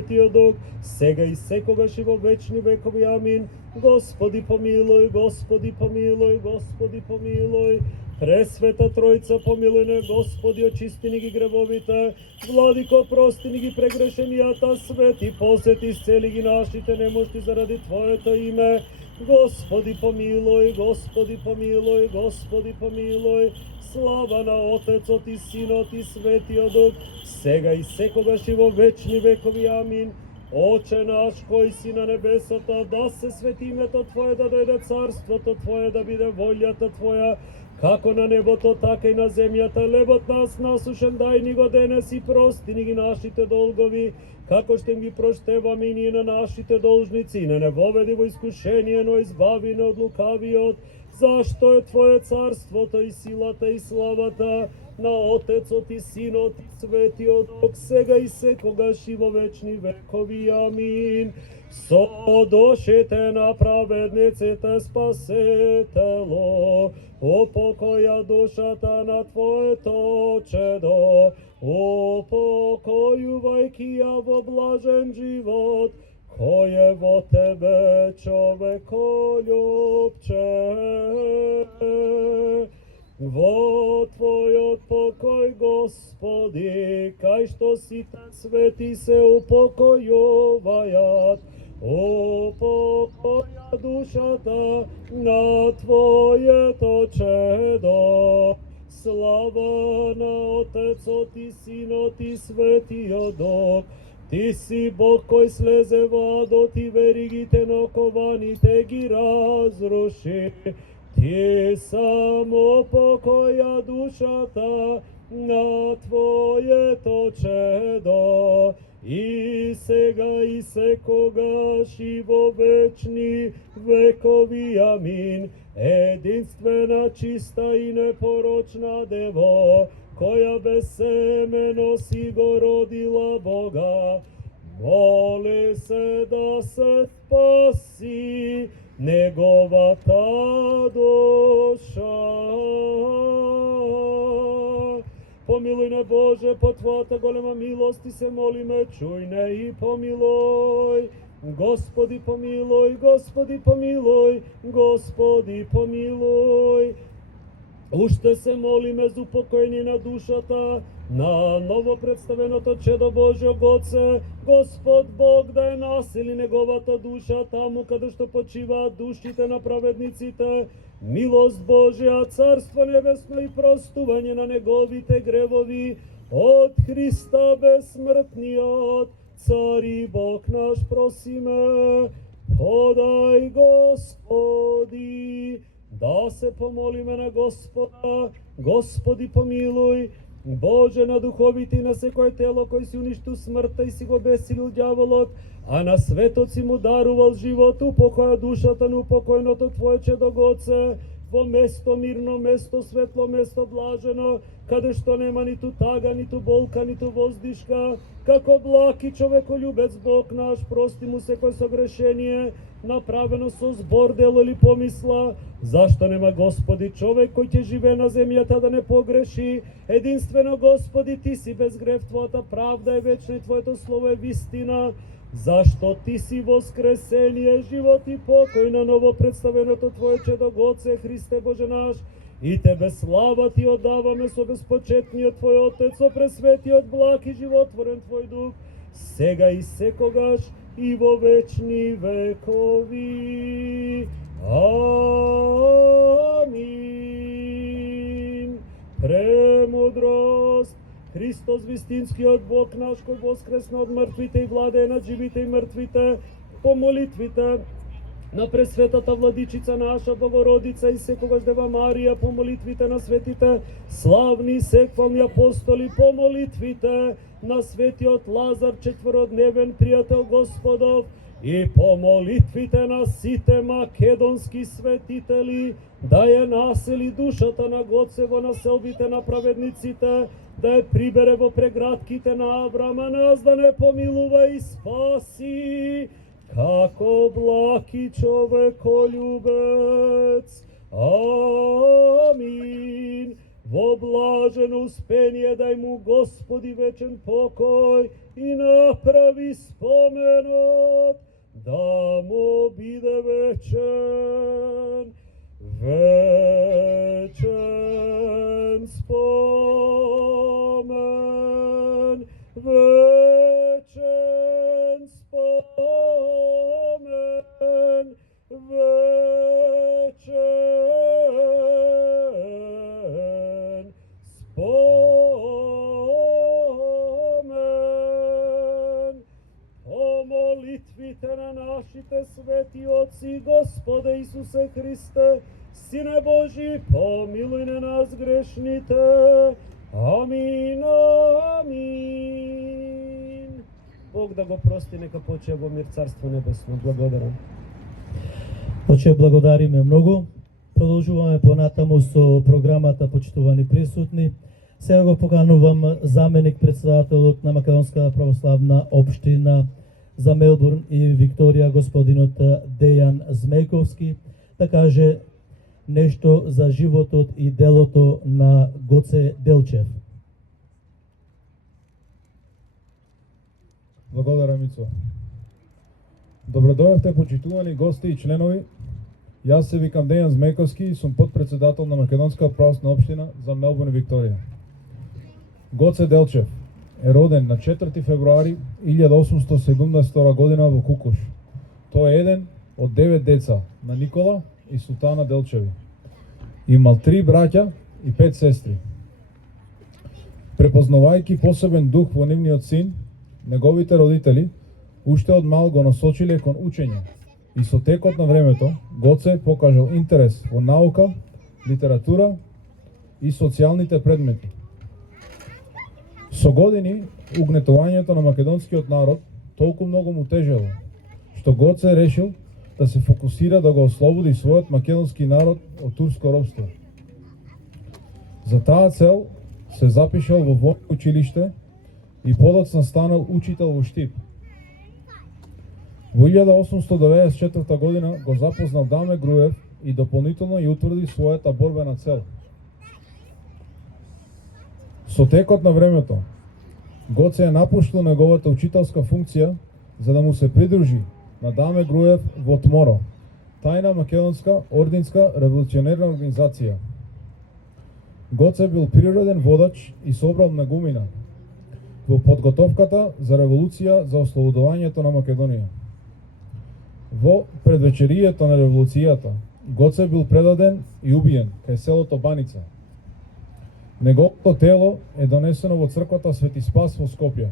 светиот, сега и секогаш и во вечни векови. Амин. Господи помилуј, Господи помилуј, Господи помилуј. Пресвета Тројца, помилуј не, Господи, очисти ни ги гревовите, Владико, прости ни ги прегрешенијата, свети, посети, исцели ги нашите немошти заради Твоето име. Господи помилуј, Господи помилуј, Господи помилуј. Слава на Отецот и Синот и Светиот Дух, сега и секогаш и во вечни векови. Амин. Оче наш кој си на небесата, да се свети името Твое, да дојде царството Твое, да биде волјата Твоја, како на небото, така и на земјата. Лебот нас насушен дај ни го денес и прости ни ги нашите долгови, како што им ги проштеваме и ние на нашите должници. И не воведи во искушение, но избави не од лукавиот, зашто е Твое царството и силата и славата на Отецот и Синот и Светиот Дух, сега и секогаш и во вечни векови. Амин. Со душите на праведниците Спаситело, упокоја душата на Твоето чедо, упокојувајќи ја во блажен живот, кој е во Тебе, човеколюбче. Во Твојот покој, Господи, кај што сите свети се упокојувајат, упокоја душата на Твоето чедо. Слава на Отецот и Синот и Светиот Дух. Ти си Бог кој слезе во адот и веригите на окованите ги разруши. Ти само покоја душата на Твоето чедо, и сега и секогаш и во вечни векови. Амин. Единствена, чиста и непорочна Дево, која без семено си го родила Бога, моли се да се спаси неговата душа. Помилуј не, Боже, по Твојата голема милост и се молиме, чуј не и помилуј. Господи помилуј, Господи помилуј, Господи помилуј. Уште се молиме за упокојение на душата на ново представеното чедо Божјо Гоце. Господ Бог да ја насили неговата душа таму каде што почиваат душите на праведниците. Милост Божја, Царство небесно и простување на неговите гревови од Христа безсмртниот Цар и Бог наш просиме. Подај, Господи, да се помолиме на Господа. Господи помилуј. Боже, на духовите и на секое тело кој си уништил смртта и си го бесилил ѓаволот, а на светот си му дарувал живот, упокоја душата на упокоеното Твое чедо Гоце во место мирно, место светло, место блажено, каде што нема ниту тага, ниту болка, ниту воздишка. Како благ и човеколюбец Бог наш, прости му секој согрешение, направено со збор, дело или помисла. Зашто нема, Господи, човек кој ќе живее на земјата да не погреши? Единствено, Господи, Ти си без грев, Твојата правда е вечна и Твоето слово е вистина. Зашто Ти си воскресение, живот и покој на ново представеното Твое чедо Гоце, Христе Боже наш. И Тебе слава Ти одаваме со безпочетниот Твој Отец, со пресветиот благ и животворен Твој Дух, сега и секогаш и во вечни векови. Амин. Премудрост. Христос вистинскиот Бог наш, кој воскресна од мртвите и владее над живите и мртвите, по молитвите на пресветата владичица наша Богородица и секогаш Дева Марија, по молитвите на светите славни секвални апостоли, по молитвите на светиот Лазар, четвородневен пријател Господов, и по молитвите на сите македонски светители, да ја насели душата на Гоце во населбите на праведниците, да ја прибере во прегратките на Аврам, а нас да не помилува и спаси, како благ и човеколюбец. Амин. во блажено успение дај му Господи вечен покој и направи споменот да му биде вечен, вечен спомен, вечен спомен, вечен спомен. По молитвите на нашите свети отци, Господе Исусе Христе, Сине Божи, помилуј на нас грешните. Амин, амин. Бог да го прости, нека почие во мир Царство Небесно. Благодарам. Оче, благодариме многу. Продолжуваме понатаму со програмата, почитувани присутни. Сега го поканувам заменик председателот на Македонска православна општина за Мелбурн и Викторија, господинот Дејан Змејковски, да каже нешто за животот и делото на Гоце Делчев. Благодарам, Мицо. Добродојавте, почитувани гости и членови. Јас се викам Дејан Змејковски и сум подпредседател на Македонска православна општина за Мелбурн и Викторија. Гоце Делчев е роден на 4 февруари 1872 година во Кукуш. Тој е еден од 9 деца на Никола и Султана Делчеви. Имал 3 браќа и 5 сестри. Препознавајќи посебен дух во нивниот син, неговите родители уште од мал го насочиле кон учење и со текот на времето Гоце покажал интерес во наука, литература и социјалните предмети. Со години, угнетувањето на македонскиот народ толку многу му тежело, што Гоце решил да се фокусира да го ослободи својот македонски народ од турско робство. За таа цел се запишал во војно училиште и подоцна станал учител во Штип. Во 1894 година го запознал Даме Груев и дополнително ја утврди својата борбена цел. Со текот на времето, Гоце ја напуштил неговата учителска функција за да му се придружи на Даме Груев во ТМОРО, тајна македонска ординска револуционерна организација. Гоце бил природен водач и собрал многумина во подготовката за револуција за ослободувањето на Македонија. Во предвечерието на револуцијата, Гоце бил предаден и убиен кај селото Баница. Неговото тело е донесено во црквата Свети Спас во Скопје,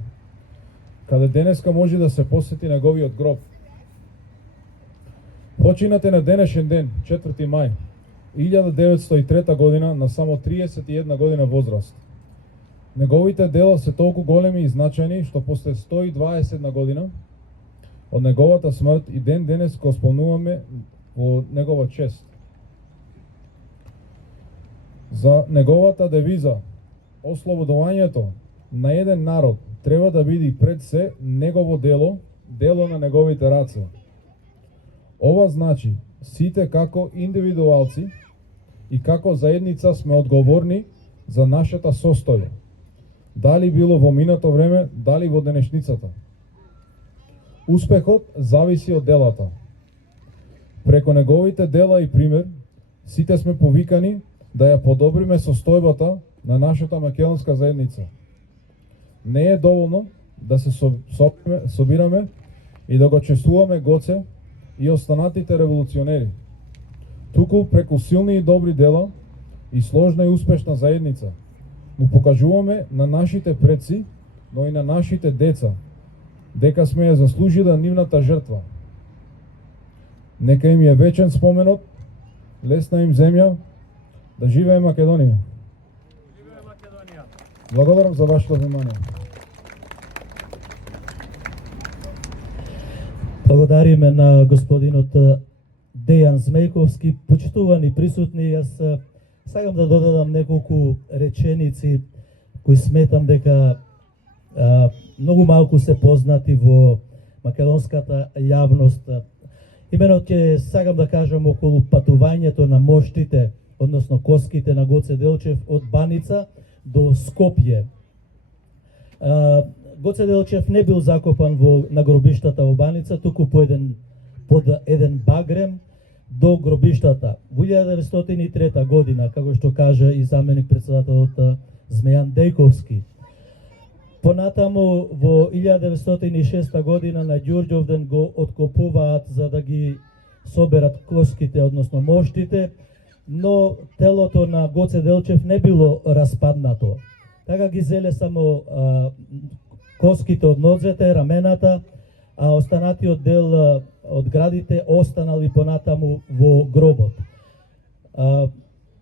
каде денеска може да се посети неговиот гроб. Починат е на денешен ден, 4 мај, 1903 година, на само 31 година возраст. Неговите дела се толку големи и значајни, што после 120 година од неговата смрт и ден денес го спомнуваме во негова чест. За неговата девиза, ослободувањето на еден народ треба да биде пред се негово дело, дело на неговите раце. Ова значи, сите како индивидуалци и како заедница сме одговорни за нашата состојба. Дали било во минато време, дали во денешницата. Успехот зависи од делата. Преко неговите дела и пример, сите сме повикани да ја подобриме состојбата на нашата македонска заедница. Не е доволно да се собираме и да го чествуваме Гоце и останатите револуционери. Туку преку силни и добри дела и сложна и успешна заедница му покажуваме на нашите предци, но и на нашите деца, дека сме ја заслужила нивната жртва. Нека им е вечен споменот, лесна им земја, да живее Македонија. Благодарам за вашето внимание. Благодариме на господинот Дејан Змејковски. Почитувани присутни, јас сакам да додадам неколку реченици кои сметам дека многу малку се познати во македонската јавност. Имено ќе сакам да кажам околу патувањето на моштите односно коските на Гоце Делчев од Баница до Скопје. Гоце Делчев не бил закопан на гробиштата во Баница, туку под еден багрем до гробиштата. Во 1903 година, како што кажа и заменик председателот Змејан Дејковски. Понатаму во 1906 година на Ѓурѓовден го откопуваат за да ги соберат коските, односно моштите, но телото на Гоце Делчев не било распаднато. Така ги зеле само коските од нозете, рамената, а останатиот дел од градите останали понатаму во гробот.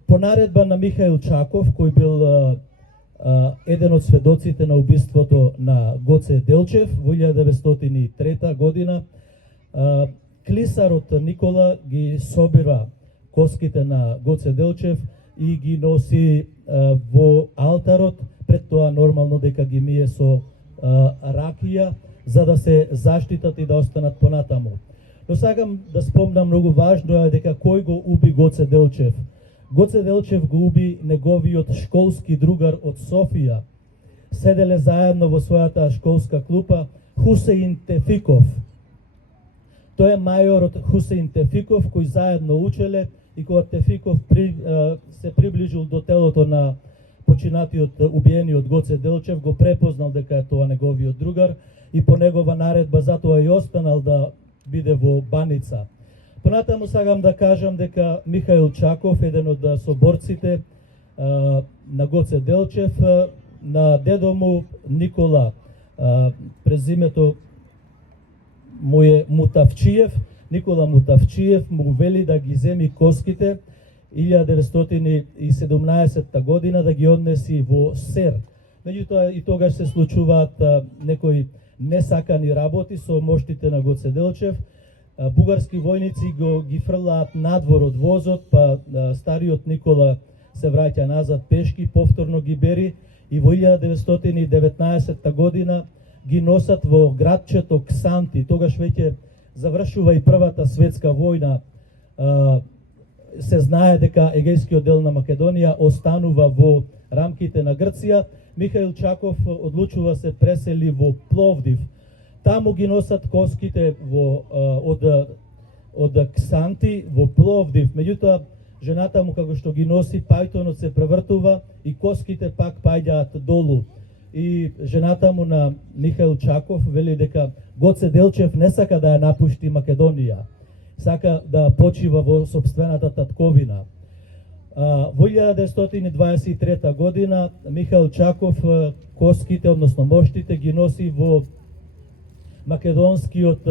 По наредба на Михаил Чаков, кој бил еден од сведоците на убиството на Гоце Делчев во 1903 година, клисарот Никола ги собира коските на Гоце Делчев и ги носи во алтарот, пред тоа нормално дека ги мие со ракија, за да се заштитат и да останат понатаму. Но сакам да спомнам, многу важно е дека кој го уби Гоце Делчев. Гоце Делчев го уби неговиот школски другар од Софија. Седеле заедно во својата школска клупа Хусеин Тефиков. Тој е мајорот Хусеин Тефиков, кој заедно учеле и кога Тефиков се приближил до телото на починатиот убиениот Гоце Делчев, го препознал дека е тоа неговиот другар и по негова наредба затоа и останал да биде во Баница. Понатаму сакам да кажам дека Михаил Чаков, еден од соборците на Гоце Делчев, на дедо му Никола, презимето му е Мутавчиев, Никола Мутавчиев му вели да ги земи коските 1917 година да ги однеси во Сер. Меѓутоа и тогаш се случуваат некои несакани работи со моштите на Гоце Делчев. Бугарски војници ги фрлаат надвор од возот, па стариот Никола се враќа назад пешки, повторно ги бери и во 1919 година ги носат во градчето Ксанти. Тогаш веќе завршува и Првата светска војна. Се знае дека егејскиот дел на Македонија останува во рамките на Грција. Михаил Чаков одлучува се пресели во Пловдив. Таму ги носат коските од Ксанти во Пловдив. Меѓутоа, жената му како што ги носи, пајтонот се превртува и коските пак паѓаат долу. И жената му на Михаил Чаков вели дека Гоце Делчев не сака да ја напушти Македонија. Сака да почива во сопствената татковина. Во 1923 година Михаил Чаков коските, односно моштите, ги носи во македонскиот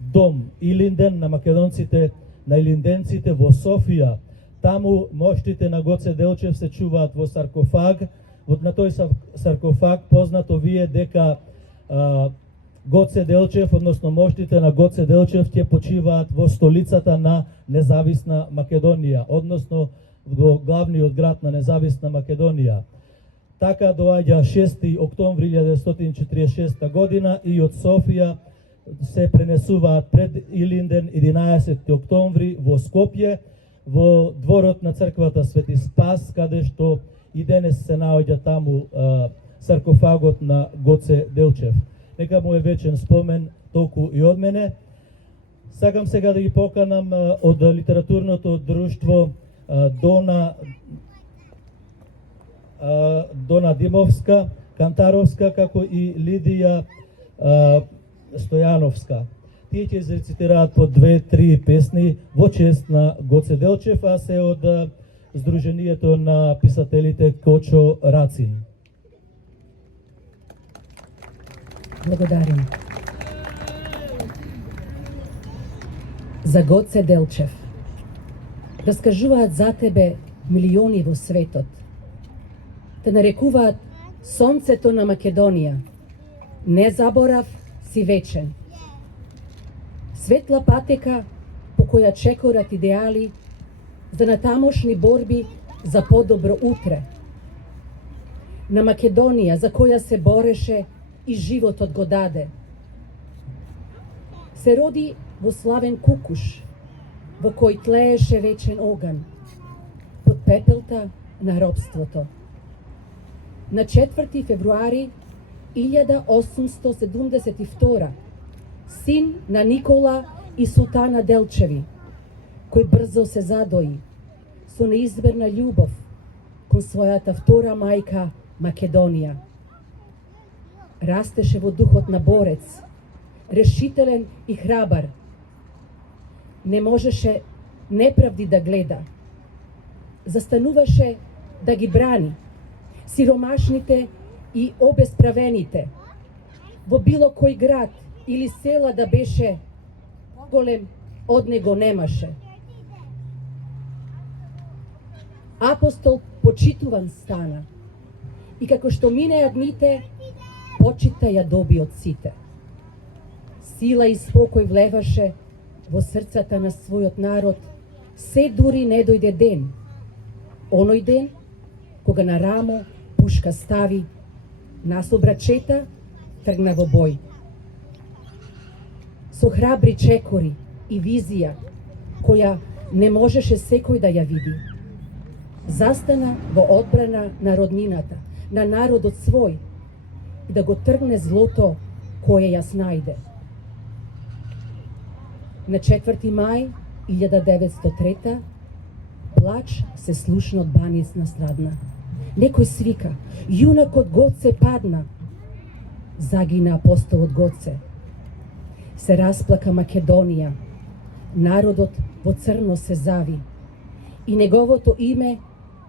дом Илинден на македонците, на илинденците во Софија. Таму моштите на Гоце Делчев се чуваат во саркофаг. На тој саркофаг познато вие дека Гоце Делчев, односно моштите на Гоце Делчев ќе почиваат во столицата на независна Македонија, односно во главниот град на независна Македонија. Така доаѓа 6. октомври 1946 година и од Софија се пренесуваат пред Илинден 11. октомври во Скопје, во дворот на црквата Свети Спас, каде што и денес се наоѓа таму саркофагот на Гоце Делчев. Нека му е вечен спомен толку и од мене. Сакам сега да ги поканам од литературното друштво Дона Димовска, Кантаровска, како и Лидија Стојановска. Тие ќе изрецитираат по 2-3 песни во чест на Гоце Делчев, а се од Сдруженијето на писателите Кочо Рацин. Благодарим. За Гоце Делчев. Раскажуваат за тебе милиони во светот. Те нарекуваат сонцето на Македонија. Не заборав, си вечен. Светла патека по која чекорат идеали за натамошни борби за подобро утре. На Македонија за која се бореше и животот го даде. Се роди во славен Кукуш, во кој тлееше вечен оган. Под пепелта на робството. На 4 февруари 1872 син на Никола и Султана Делчеви, кој брзо се задои со неизберна љубов кон својата втора мајка Македонија. Растеше во духот на борец, решителен и храбар. Не можеше неправди да гледа. Застануваше да ги брани сиромашните и обесправените. Во било кој град или села да беше голем, од него немаше. Апостол почитуван стана и како што минеа дните, почита ја доби од сите. Сила и спокој влеваше во срцата на својот народ, се дури не дојде ден. Оној ден, кога на рамо пушка стави, насо брачета тргна во бој. Со храбри чекори и визија, која не можеше секој да ја види, застана во одбрана на роднината, на народот свој, и да го тргне злото кое ја снајде. На 4 мај 1903 плач се слушна од Банис на Страдна. Некој свика: јунакот Гоце падна. Загина апостолот Гоце. Се расплака Македонија. Народот во црно се зави и неговото име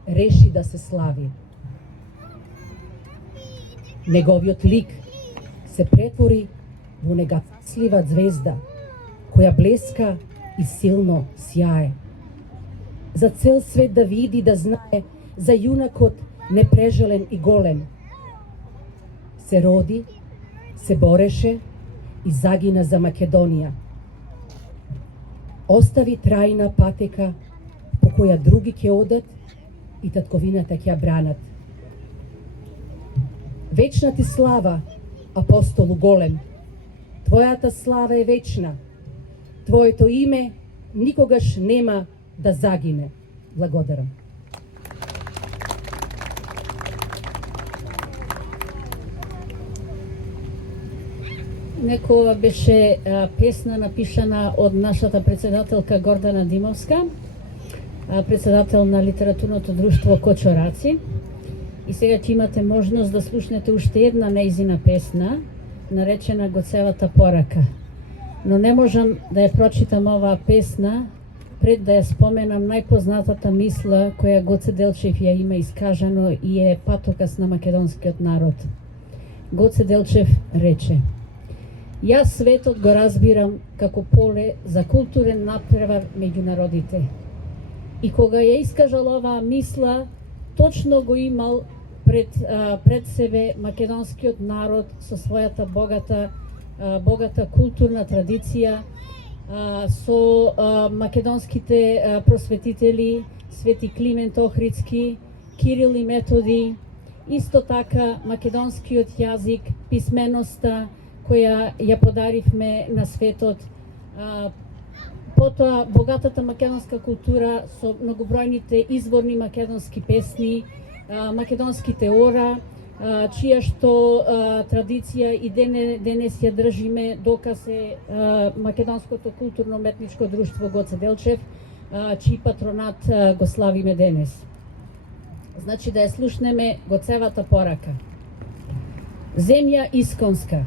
реши да се слави. Неговиот лик се претвори во негаслива звезда, која блеска и силно сјае. За цел свет да види, да знае за јунакот непрежален и голем. Се роди, се бореше и загина за Македонија. Остави трајна патека по која други ќе одат и татковината ќе ја бранат. Вечна ти слава, апостолу голем. Твојата слава е вечна. Твоето име никогаш нема да загине. Благодарам. Некоја беше песна напишана од нашата председателка Гордана Димовска, председател на литературното друштво Кочораци. И сега ќе имате можност да слушнете уште една нејзина песна, наречена Гоцевата порака. Но не можам да ја прочитам оваа песна пред да ја споменам најпознатата мисла која Гоце Делчев ја има искажано и е патокас на македонскиот народ. Гоце Делчев рече: Јас светот го разбирам како поле за културен напревар меѓу народите. И кога ја искажал оваа мисла, точно го имал пред себе македонскиот народ со својата богата културна традиција, со македонските просветители, Свети Климент Охридски, Кирил и Методи, исто така македонскиот јазик, писменоста која ја подаривме на светот, потоа богатата македонска култура со многобројните изворни македонски песни, македонските ора, чија што традиција и денес ја држиме, доказ е Македонското културно-уметничко друштво Гоце Делчев, чиј патронат го славиме денес. Значи да ја слушнеме Гоцевата порака. Земја исконска,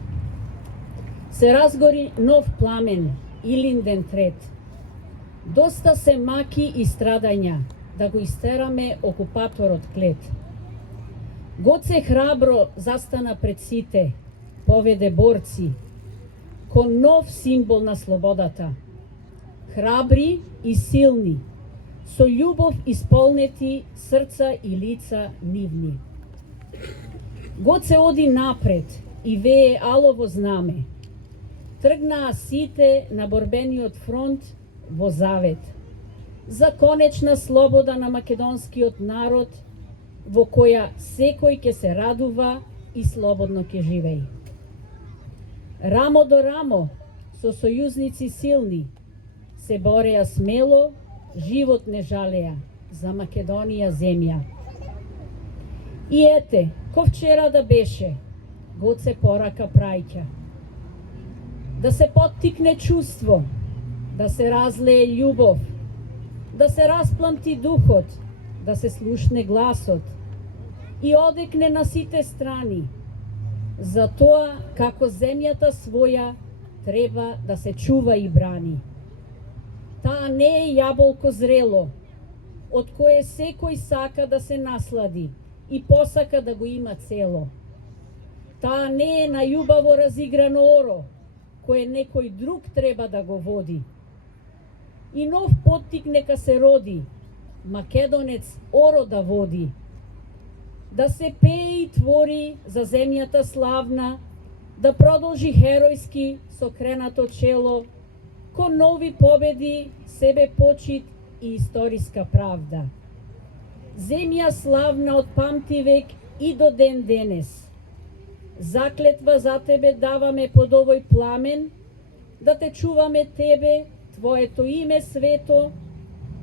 се разгори нов пламен, илинден трет. Доста се маки и страдања, да го истераме окупаторот клет. Гоце храбро застана пред сите, поведе борци, кон нов символ на слободата. Храбри и силни, со љубов исполнети срца и лица нивни. Гоце оди напред и вее алово знаме. Тргнаа сите на борбениот фронт во завет за конечна слобода на македонскиот народ, во која секој ќе се радува и слободно ќе живеи. Рамо до рамо со сојузници силни се бореа смело, живот не жалеа за Македонија земја. И ете, ко вчера да беше, Гоце порака праќа. Да се поттикне чувство, да се разлее љубов, да се распланти духот, да се слушне гласот и одекне на сите страни, за тоа како земјата своја треба да се чува и брани. Таа не е јаболко зрело, од кое секој сака да се наслади и посака да го има цело. Таа не е најубаво разиграно оро, кое некој друг треба да го води. И нов поттик нека се роди, македонец оро да води. Да се пее и твори за земјата славна, да продолжи херојски со кренато чело, кон нови победи, себе почит и историска правда. Земја славна од памти век и до ден денес. Заклетва за тебе даваме под овој пламен, да те чуваме тебе, твоето име свето,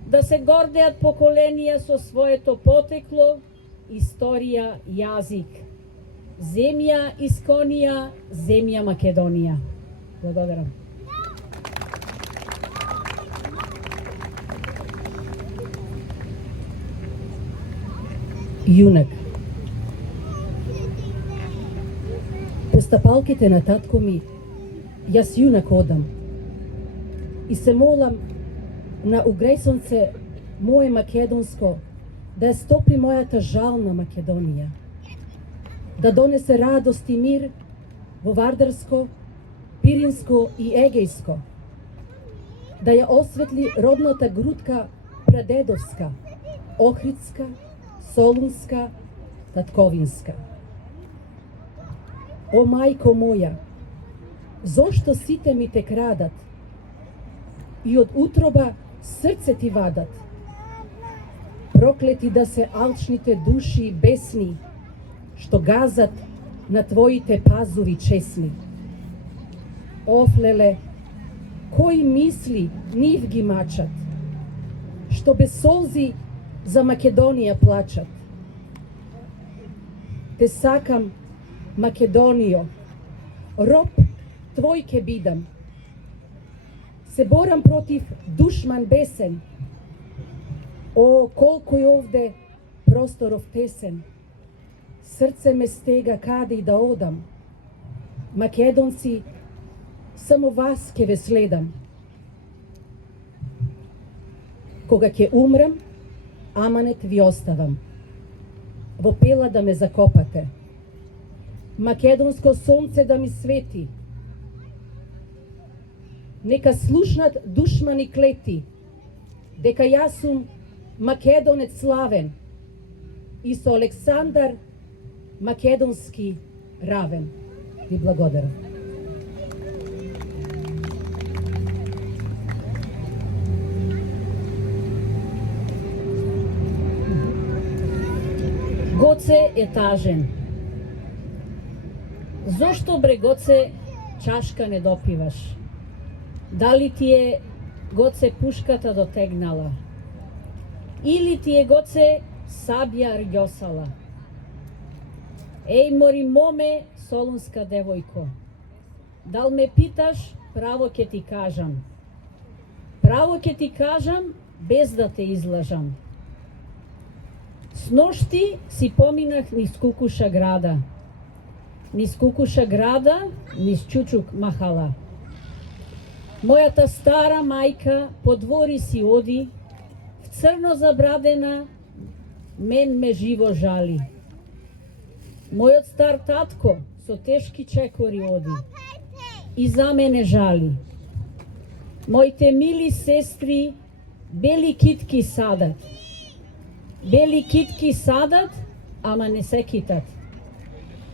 да се гордеат поколенија со своето потекло, историја, јазик. Земја Исконија, земја Македонија. Благодарам. Јунак. По стапалките на татко ми, јас јунак одам и се молам на угрејсонце мое македонско да ја стопри мојата жална Македонија, да донесе радост и мир во Вардарско, Пиринско и Егејско, да ја осветли родната грудка прадедовска, Охридска, Солунска, Татковинска. О мајко моја, зошто сите ми те крадат и од утроба срце ти вадат? Проклети да се алчните души бесни, што газат на твоите пазури чесни. Офлеле, кои мисли нив ги мачат, што без солзи за Македонија плачат. Те сакам, Македонијо, роб твој ке бидам. Се борам против душман бесен. О, колко е овде просторов тесен. Срце ме стега каде и да одам. Македонци, само вас ке ве следам. Кога ќе умрам, аманет ви оставам. Во пела да ме закопате. Македонско сонце да ми свети. Нека слушнат душмани клети, дека јас сум македонец славен и со Александар македонски равен. Ви благодарам. Гоце е тажен. Зошто бре Гоце чашка не допиваш? Дали ти е Гоце пушката дотегнала? Или ти е Гоце сабја рѓосала? Еј, мори моме, солунска девојко, дал ме питаш, право ќе ти кажам. Право ќе ти кажам, без да те излажам. Сношти си поминах низ Кукуша града. Низ Кукуша града, низ Чучук махала. Мојата стара мајка по двори си оди, в црно забрадена, мен ме живо жали. Мојот стар татко со тешки чекори оди и за мене жали. Моите мили сестри бели китки садат. Бели китки садат, ама не се китат.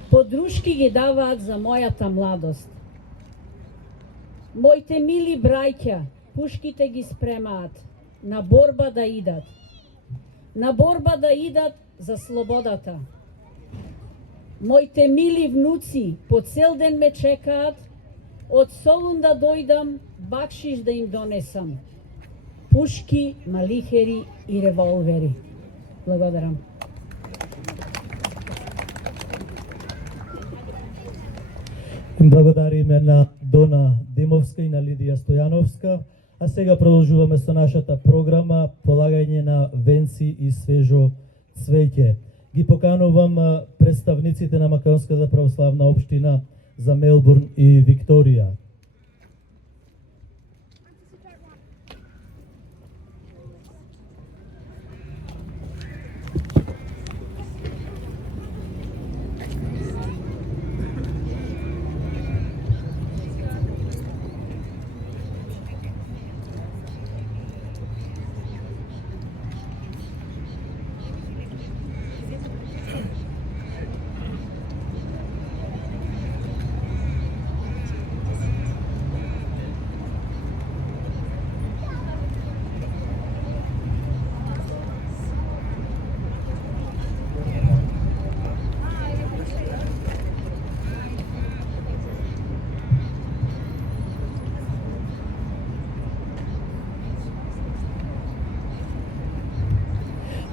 Подрушки ги даваат за мојата младост. Моите мили браќа, пушките ги спремаат, на борба да идат. На борба да идат за слободата. Моите мили внуци по цел ден ме чекаат, од Солун да дојдам, бакшиш да им донесам. пушки, малихери и револвери. Благодарам. Им благодариме на Дона Димовска и на Лидија Стојановска, а сега продолжуваме со нашата програма полагање на венци и свежо цвеќе. Ги поканувам представниците на Македонската православна општина за Мелбурн и Викторија.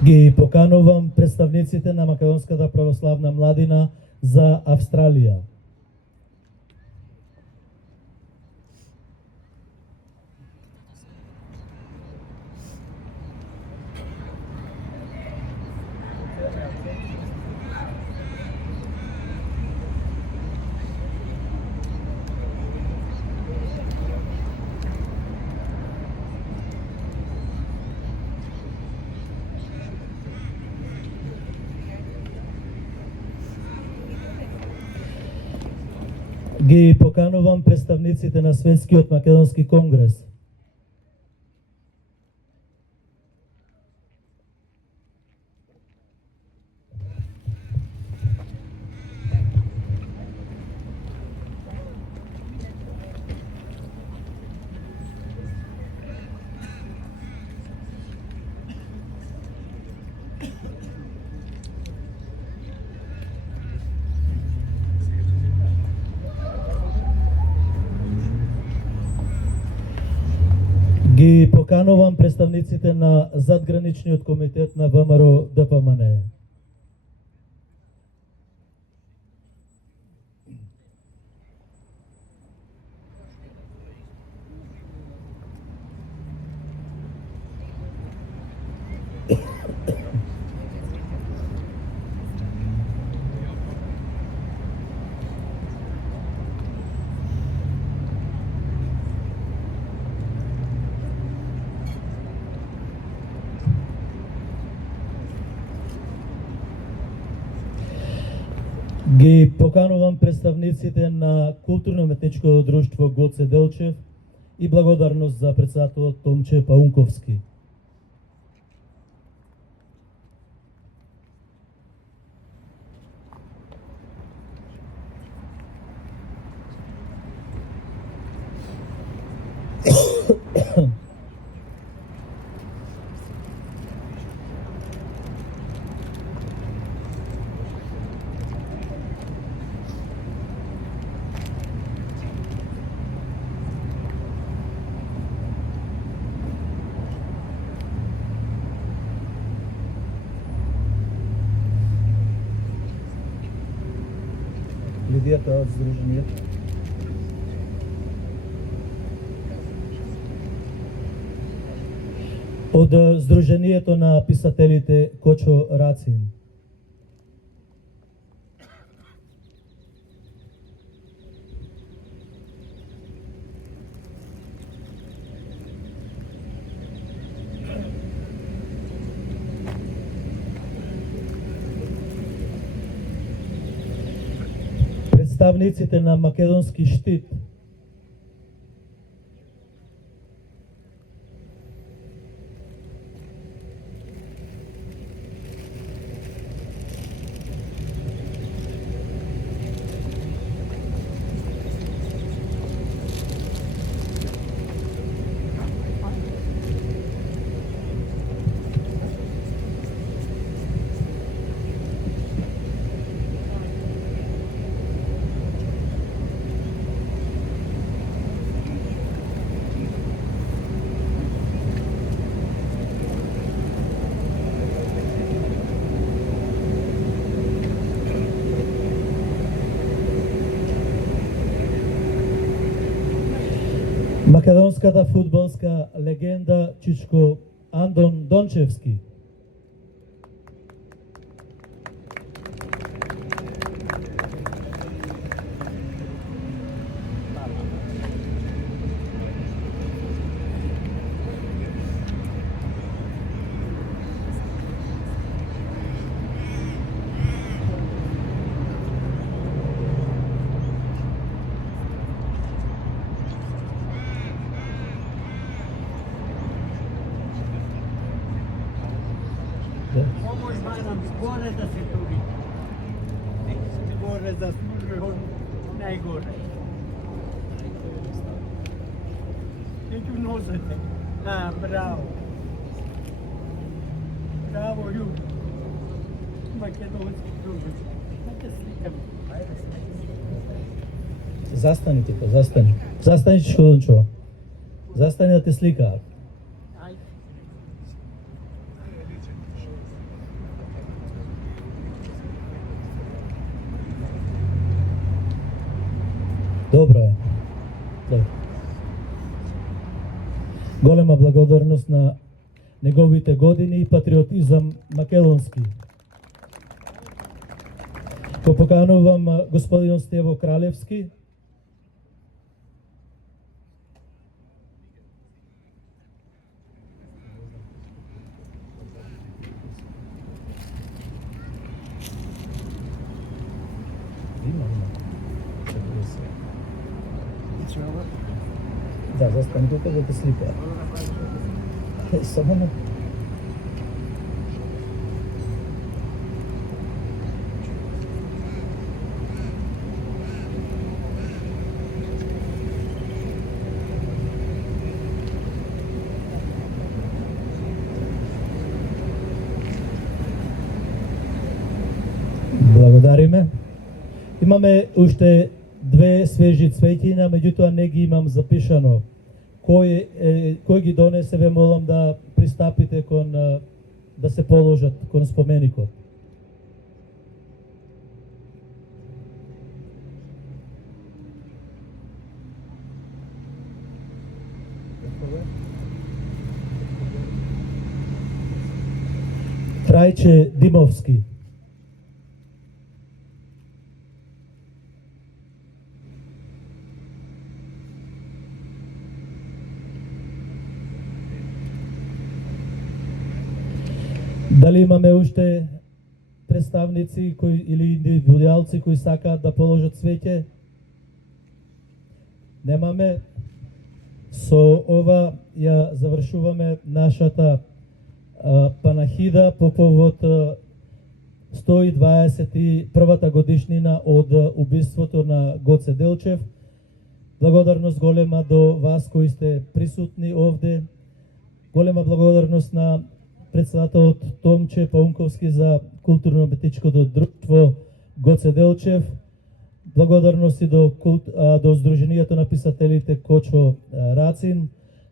Ги поканувам представниците на Македонската православна младина за Австралија. Ги поканувам представниците на Светскиот македонски конгрес. Ги поканувам представниците на задграничниот комитет на ВМРО ДПМН. Ги поканувам представниците на културно-уметничкото друштво Гоце Делчев и благодарност за председателот Томче Паунковски. Лидијата од Сдруженијето. Од Сдруженијето на писателите Кочо Рацин. Представниците на Македонски штит. македонската фудбалска легенда Чичко Андон Дончевски. Pomoć nam gore da se to vidi. Neki ste gore zaslužuju najgore. Neću nosite. Bravo. Bravo, ljudi. Makedonski drugi. Znate slikam. Застаните, застани. Застани, Чичко Дончо. Застани да те сликаат. Ajde. Добро е. Добро. Голема благодарност на неговите години и патриотизам македонски. Го поканувам господин Стево Кралевски. Да, застани тук да те слика. Само на... Благодариме. Имаме уште две свежи цветиња, меѓутоа не ги имам запишано. Кој ги донесе, ве молам да пристапите кон да се положат кон споменикот. Трајче Димовски. Дали имаме уште представници или индивидуалци кои сакаат да положат цвеќе? Немаме. Со ова ја завршуваме нашата панахида по повод 121-та годишнина од убиството на Гоце Делчев. Благодарност голема до вас кои сте присутни овде. Голема благодарност на председателот Томче Паунковски за културно-уметничкото друштво Гоце Делчев. Благодарности до Сдруженијето на писателите Кочо Рацин.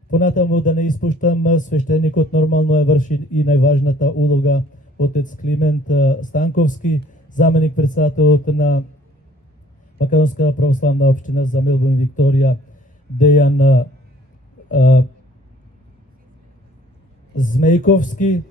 Понатаму да не испуштам, свештеникот нормално врши и најважната улога отец Климент Станковски, заменик председателот на Македонска православна општина за Мелбурн Викторија Дејан Змејковски,